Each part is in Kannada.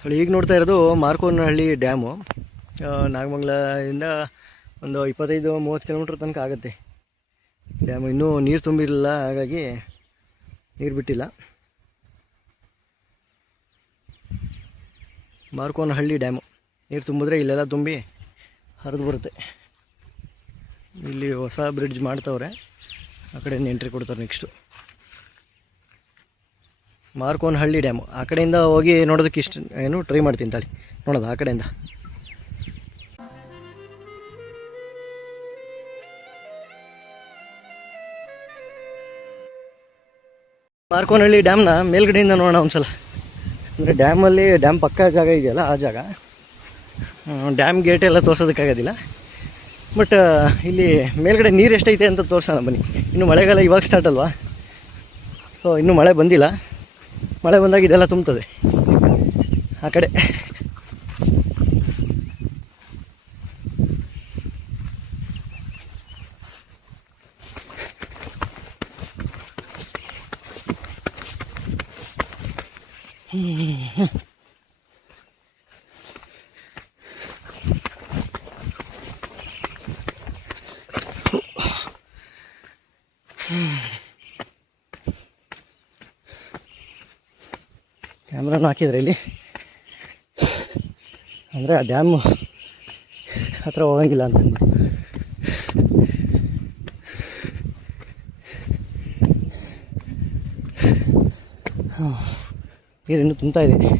ಸೊ ಈಗ ನೋಡ್ತಾ ಇರೋದು ಮಾರ್ಕೋನಹಳ್ಳಿ ಡ್ಯಾಮು. ನಾಗಮಂಗಲದಿಂದ ಒಂದು 25-30 ಕಿಲೋಮೀಟ್ರ್ ತನಕ ಆಗುತ್ತೆ ಡ್ಯಾಮು. ಇನ್ನೂ ನೀರು ತುಂಬಿರಲಿಲ್ಲ, ಹಾಗಾಗಿ ನೀರು ಬಿಟ್ಟಿಲ್ಲ. ಮಾರ್ಕೋನಹಳ್ಳಿ ಡ್ಯಾಮು ನೀರು ತುಂಬಿದ್ರೆ ಇಲ್ಲೆಲ್ಲ ತುಂಬಿ ಹರಿದು ಬರುತ್ತೆ. ಇಲ್ಲಿ ಹೊಸ ಬ್ರಿಡ್ಜ್ ಮಾಡ್ತವ್ರೆ, ಆ ಕಡೆಯಿಂದ ಎಂಟ್ರಿ ಕೊಡ್ತಾರೆ. Next Markonahalli dam. ಆ ಕಡೆಯಿಂದ ಹೋಗಿ ನೋಡೋದಕ್ಕೆ ಟ್ರೈ ಮಾಡ್ತೀನಿ ತಾಳಿ, ನೋಡೋದು ಆ ಕಡೆಯಿಂದ. ಮಾರ್ಕೋನಹಳ್ಳಿ ಡ್ಯಾಮ್ನ ಮೇಲ್ಗಡೆಯಿಂದ ನೋಡೋಣ ಒಂದ್ಸಲ. ಅಂದರೆ ಡ್ಯಾಮ್ ಪಕ್ಕ ಜಾಗ ಇದೆಯಲ್ಲ, ಆ ಜಾಗ. ಡ್ಯಾಮ್ ಗೇಟ್ ಎಲ್ಲ ತೋರ್ಸೋದಕ್ಕಾಗೋದಿಲ್ಲ, ಬಟ್ ಇಲ್ಲಿ ಮೇಲ್ಗಡೆ ನೀರು ಎಷ್ಟೈತೆ ಅಂತ ತೋರಿಸೋಣ ಬನ್ನಿ. ಇನ್ನು ಮಳೆಗಾಲ ಇವಾಗ ಸ್ಟಾರ್ಟ್ ಅಲ್ವಾ, ಸೊ ಇನ್ನೂ ಮಳೆ ಬಂದಿಲ್ಲ. ಮಳೆ ಬಂದಾಗ ಇದೆಲ್ಲ ತುಂಬ್ತದೆ ಆ ಕಡೆ. ಕ್ಯಾಮ್ರಾನು ಹಾಕಿದ್ರೆ ಇಲ್ಲಿ, ಅಂದರೆ ಆ ಡ್ಯಾಮ್ ಹತ್ರ ಹೋಗಂಗಿಲ್ಲ ಅಂತ ಅಂದ್ಬಿಟ್ಟು. ನೀರಿನ್ನೂ ತುಂಬ್ತಾ ಇದೆ.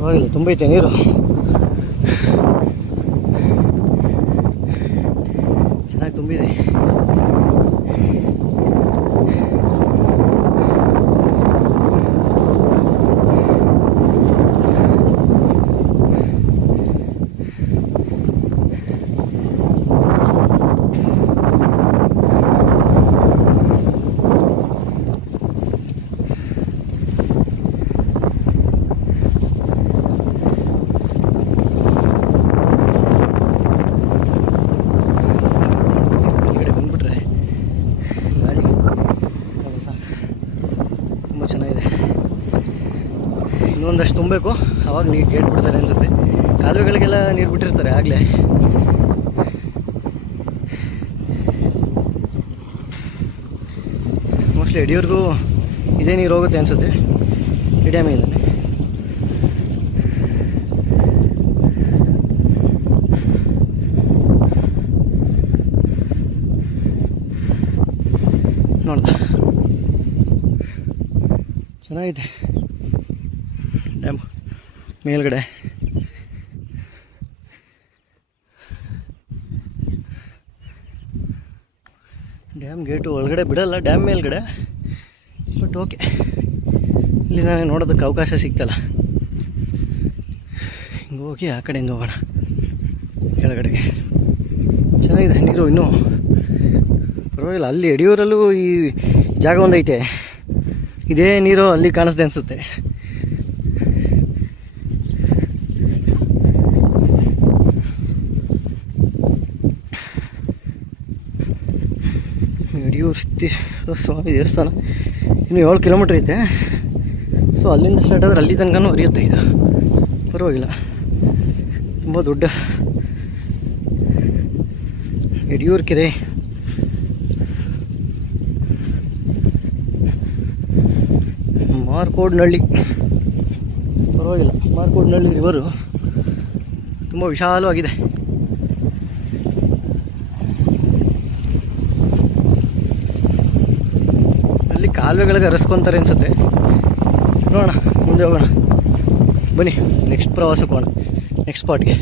ಹೋಗಿಲ್ಲ, ತುಂಬೈತೆ ನೀರು. ಚೆನ್ನಾಗಿ ತುಂಬಿದೆ. ಚೆನ್ನಾಗಿದೆ. ಇನ್ನೊಂದಷ್ಟು ತುಂಬಬೇಕು, ಆವಾಗ ನೀರು ಗೇಟ್ ಬಿಡ್ತಾರೆ ಅನಿಸುತ್ತೆ. ಕಾಲುವೆಗಳಿಗೆಲ್ಲ ನೀರು ಬಿಟ್ಟಿರ್ತಾರೆ ಆಗಲೇ. ಮೋಸ್ಟ್ಲಿ ಯಡಿಯೂರಿಗೂ ಇದೇ ನೀರು ಹೋಗುತ್ತೆ ಅನಿಸುತ್ತೆ, ಈ ಡ್ಯಾಮಿಂದ. ನೋಡ್ದ, ಚೆನ್ನಾಗಿದೆ ಡ್ಯಾಮ್ ಮೇಲ್ಗಡೆ. ಡ್ಯಾಮ್ ಗೇಟು ಒಳಗಡೆ ಬಿಡಲ್ಲ, ಡ್ಯಾಮ್ ಮೇಲ್ಗಡೆ. ಬಟ್ ಓಕೆ, ಇಲ್ಲಿ ನಾನು ನೋಡೋದಕ್ಕೆ ಅವಕಾಶ ಸಿಗ್ತಲ್ಲ. ಹಿಂಗೆ ಹೋಗಿ ಆ ಕಡೆಯಿಂದ ಹೋಗೋಣ ಕೆಳಗಡೆಗೆ. ಚೆನ್ನಾಗಿದೆ ನೀರು, ಇನ್ನೂ ಪರವಾಗಿಲ್ಲ. ಅಲ್ಲಿ ಯಡಿಯೂರಲ್ಲೂ ಈ ಜಾಗ ಒಂದೈತೆ, ಇದೇ ನೀರು ಅಲ್ಲಿ ಕಾಣಿಸ್ದೆ ಅನಿಸುತ್ತೆ. ಯಡಿಯೂರು ಸಿದ್ದೇಶ್ವರ ಸ್ವಾಮಿ ದೇವಸ್ಥಾನ ಇನ್ನು 7 ಕಿಲೋಮೀಟ್ರ್ ಐತೆ. ಸೊ ಅಲ್ಲಿಂದ ಸ್ಟಾರ್ಟ್ ಆದರೆ ಅಲ್ಲಿ ತನಕ ಹರಿಯುತ್ತೆ ಇದು. ಪರವಾಗಿಲ್ಲ, ತುಂಬ ದೊಡ್ಡ ಯಡಿಯೂರು ಕೆರೆ. ಮಾರ್ಕೋನಹಳ್ಳಿ ಪರವಾಗಿಲ್ಲ. ಮಾರ್ಕೋನಹಳ್ಳಿ ರಿವರು ತುಂಬ ವಿಶಾಲವಾಗಿದೆ. ಅಲ್ಲಿ ಕಾಲುವೆಗಳಿಗೆ ಹರಿಸ್ಕೊತಾರೆ ಅನಿಸುತ್ತೆ. ನೋಡೋಣ, ಮುಂದೆ ಹೋಗೋಣ ಬನ್ನಿ. ನೆಕ್ಸ್ಟ್ ಪ್ರವಾಸಕ್ಕೆ ಹೋಗೋಣ, ನೆಕ್ಸ್ಟ್ ಸ್ಪಾಟ್ಗೆ.